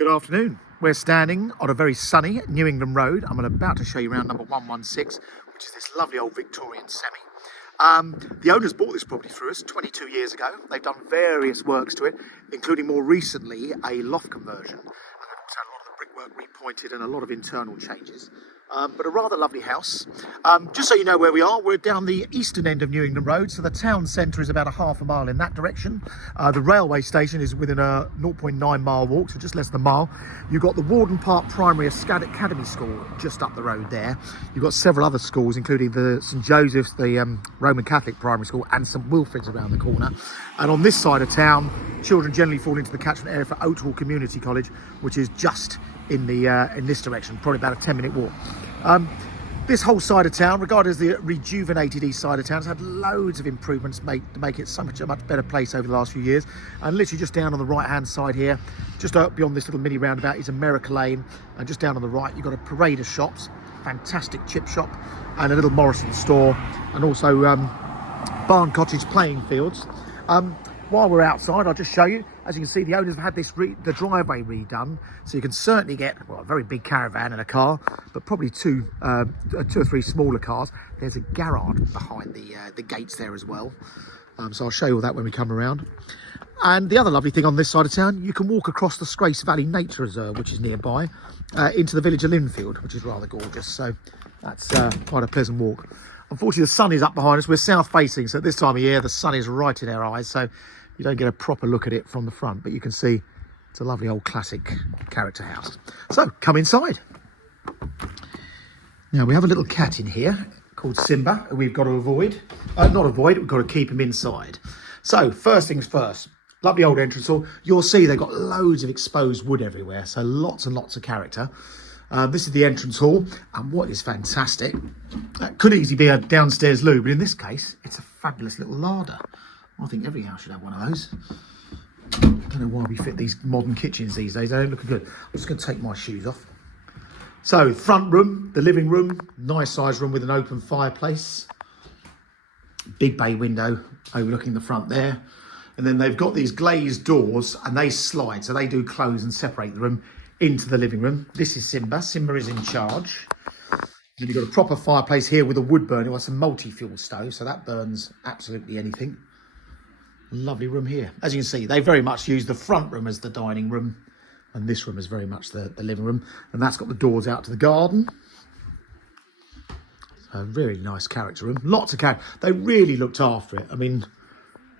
Good afternoon. We're standing on a very sunny New England road. I'm about to show you around number 116, which is this lovely old Victorian semi. The owners bought this property through us 22 years ago. They've done various works to it, including more recently a loft conversion. And they've also had a lot of the brickwork repointed and a lot of internal changes. But a rather lovely house. Just so you know where we are, we're down the eastern end of New England Road, so the town centre is about a half a mile in that direction. The railway station is within a 0.9 mile walk, so just less than a mile. You've got the Warden Park Primary Academy School just up the road there. You've got several other schools, including the St Joseph's, the Roman Catholic Primary School, and St Wilfrid's around the corner. And on this side of town, children generally fall into the catchment area for Oat Hall Community College, which is just in this direction, probably about a 10-minute walk. This whole side of town, regarded as the rejuvenated east side of town, has had loads of improvements made to make it so much a much better place over the last few years. And literally just down on the right hand side here, just up beyond this little mini roundabout, is America Lane, and just down on the right you've got a parade of shops, fantastic chip shop, and a little Morrison store, and also Barn Cottage playing fields. While we're outside, I'll just show you. As you can see, the owners have had the driveway redone, so you can certainly get, well, a very big caravan and a car, but probably two or three smaller cars. There's a garage behind the gates there as well. So I'll show you all that when we come around. And the other lovely thing on this side of town, you can walk across the Scrace Valley Nature Reserve, which is nearby, into the village of Linfield, which is rather gorgeous. So that's quite a pleasant walk. Unfortunately, the sun is up behind us. We're south facing, so at this time of year, the sun is right in our eyes. So you don't get a proper look at it from the front, but you can see it's a lovely old classic character house. So come inside. Now we have a little cat in here called Simba, who we've got to avoid. We've got to keep him inside. So first things first, lovely old entrance hall. You'll see they've got loads of exposed wood everywhere, so lots and lots of character. This is the entrance hall, and what is fantastic, that could easily be a downstairs loo, but in this case, it's a fabulous little larder. I think every house should have one of those. I don't know why we fit these modern kitchens these days. They don't look good. I'm just going to take my shoes off. So, front room, the living room, nice size room with an open fireplace. Big bay window overlooking the front there. And then they've got these glazed doors and they slide. So they do close and separate the room into the living room. This is Simba. Simba is in charge. Then you've got a proper fireplace here with a wood burner. It's a multi-fuel stove, so that burns absolutely anything. Lovely room here. As you can see, they very much use the front room as the dining room, and this room is very much the living room, and that's got the doors out to the garden. So a really nice character room. Lots of character. They really looked after it. I mean,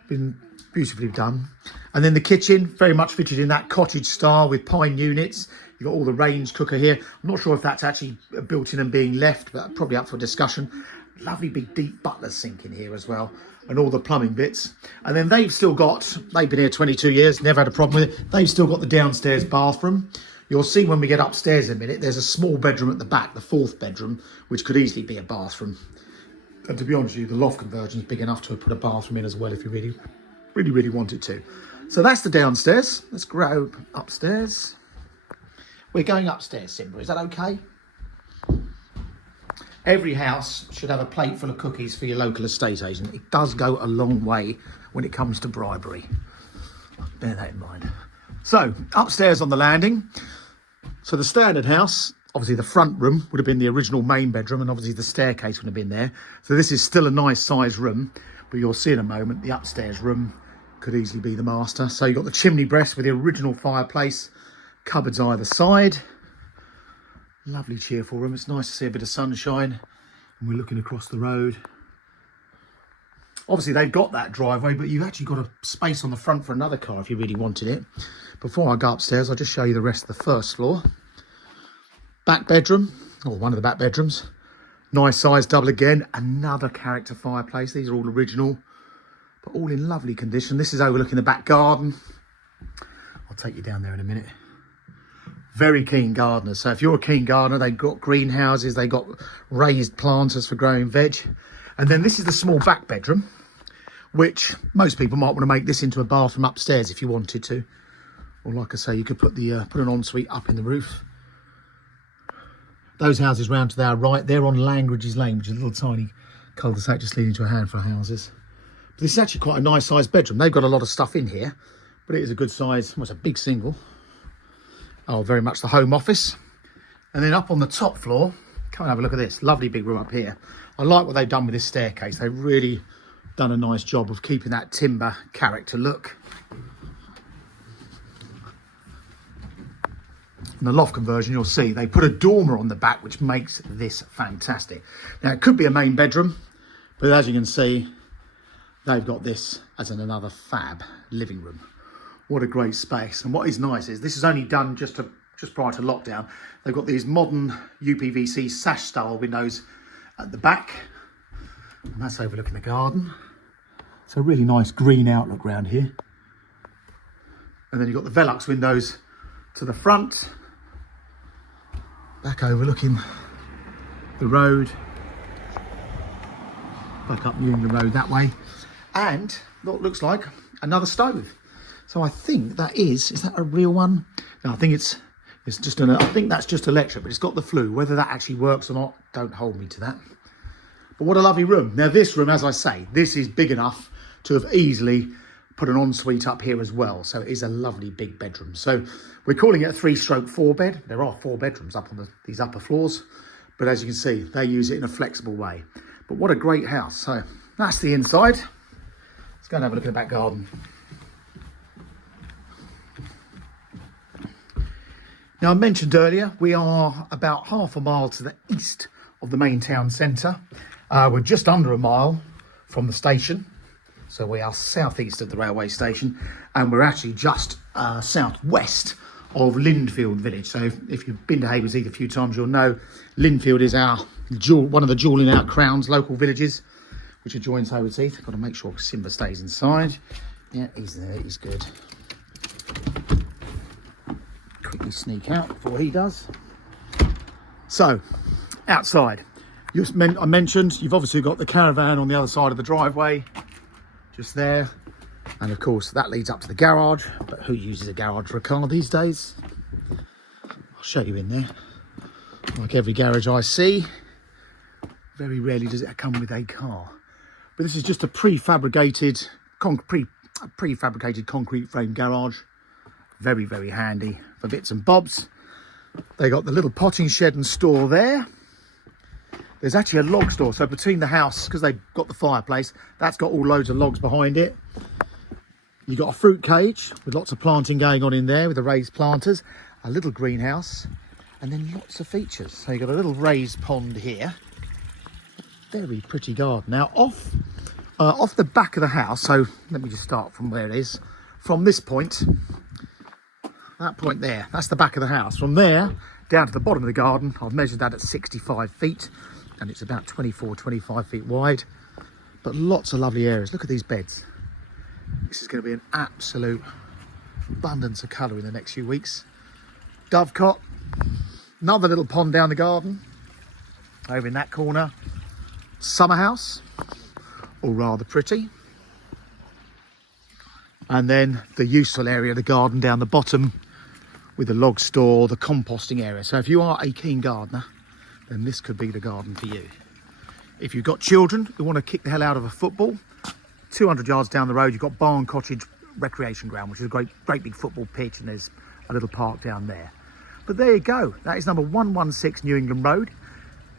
been beautifully done. And then the kitchen, very much fitted in that cottage style with pine units. You've got all the range cooker here. I'm not sure if that's actually built in and being left, but probably up for discussion. Lovely big deep butler sink in here as well, and all the plumbing bits. And then they've been here 22 years, never had a problem with it. They've still got the downstairs bathroom. You'll see when we get upstairs in a minute, there's a small bedroom at the back, the fourth bedroom, which could easily be a bathroom. And to be honest with you, the loft conversion is big enough to put a bathroom in as well if you really wanted to. So that's the downstairs. Let's go upstairs. We're going upstairs, Simba. Is that okay? Every house should have a plate full of cookies for your local estate agent. It does go a long way when it comes to bribery. Bear that in mind. So, upstairs on the landing. So the standard house, obviously the front room would have been the original main bedroom, and obviously the staircase would have been there. So this is still a nice size room, but you'll see in a moment the upstairs room could easily be the master. So you've got the chimney breast with the original fireplace, cupboards either side. Lovely cheerful room. It's nice to see a bit of sunshine, and we're looking across the road. Obviously they've got that driveway, but you've actually got a space on the front for another car if you really wanted it. Before I go upstairs, I'll just show you the rest of the first floor. Back bedroom, or one of the back bedrooms. Nice size double again. Another character fireplace. These are all original, but all in lovely condition. This is overlooking the back garden. I'll take you down there in a minute. Very keen gardeners. So if you're a keen gardener, they've got greenhouses, they've got raised planters for growing veg. And then this is the small back bedroom, which most people might want to make this into a bathroom upstairs if you wanted to. Or like I say, you could put an ensuite up in the roof. Those houses round to our right, they're on Langridge's Lane, which is a little tiny cul-de-sac just leading to a handful of houses. But this is actually quite a nice sized bedroom. They've got a lot of stuff in here, but it is a good size, well, it's a big single. Oh, very much the home office. And then up on the top floor, come and have a look at this. Lovely big room up here. I like what they've done with this staircase. They've really done a nice job of keeping that timber character look. In the loft conversion, you'll see they put a dormer on the back, which makes this fantastic. Now, it could be a main bedroom, but as you can see, they've got this as another fab living room. What a great space. And what is nice is this is only done just prior to lockdown. They've got these modern UPVC sash style windows at the back, and that's overlooking the garden. It's a really nice green outlook around here. And then you've got the Velux windows to the front, back overlooking the road, back up Newington Road that way, and what looks like another stove. So I think that is that a real one? No, I think it's just I think that's just electric, but it's got the flue. Whether that actually works or not, don't hold me to that. But what a lovely room. Now this room, as I say, this is big enough to have easily put an ensuite up here as well. So it is a lovely big bedroom. So we're calling it a 3/4 bed. There are 4 bedrooms up on these upper floors, but as you can see, they use it in a flexible way. But what a great house. So that's the inside. Let's go and have a look at the back garden. Now, I mentioned earlier, we are about half a mile to the east of the main town centre. We're just under a mile from the station. So we are southeast of the railway station, and we're actually just southwest of Lindfield village. So if you've been to Haywards Heath a few times, you'll know Lindfield is one of the jewel in our crowns local villages, which adjoins Haywards Heath. I've got to make sure Simba stays inside. Yeah, he's there, he's good. Quickly sneak out before he does. So, outside, I mentioned you've obviously got the caravan on the other side of the driveway, just there, and of course that leads up to the garage. But who uses a garage for a car these days? I'll show you in there. Like every garage I see, very rarely does it come with a car. But this is just a prefabricated concrete frame garage. Very, very handy for bits and bobs. They got the little potting shed and store there. There's actually a log store. So between the house, because they've got the fireplace, that's got all loads of logs behind it. You've got a fruit cage with lots of planting going on in there with the raised planters, a little greenhouse, and then lots of features. So you've got a little raised pond here. Very pretty garden. Now off the back of the house, so let me just start from where it is. From this point, that point there, that's the back of the house. From there down to the bottom of the garden, I've measured that at 65 feet, and it's about 25 feet wide. But lots of lovely areas. Look at these beds. This is going to be an absolute abundance of colour in the next few weeks. Dovecot, another little pond down the garden, over in that corner. Summer house, all rather pretty. And then the useful area of the garden down the bottom with the log store, the composting area. So if you are a keen gardener, then this could be the garden for you. If you've got children who want to kick the hell out of a football, 200 yards down the road, you've got Barn Cottage Recreation Ground, which is a great big football pitch, and there's a little park down there. But there you go. That is number 116 Newington Road.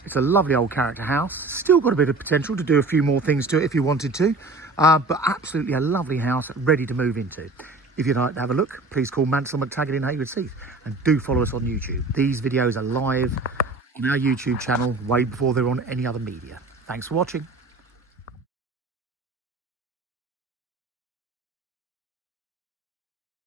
It's a lovely old character house. Still got a bit of potential to do a few more things to it if you wanted to. But absolutely a lovely house ready to move into. If you'd like to have a look, please call Mansell McTaggart in Haywards Heath, and do follow us on YouTube. These videos are live on our YouTube channel way before they're on any other media. Thanks for watching.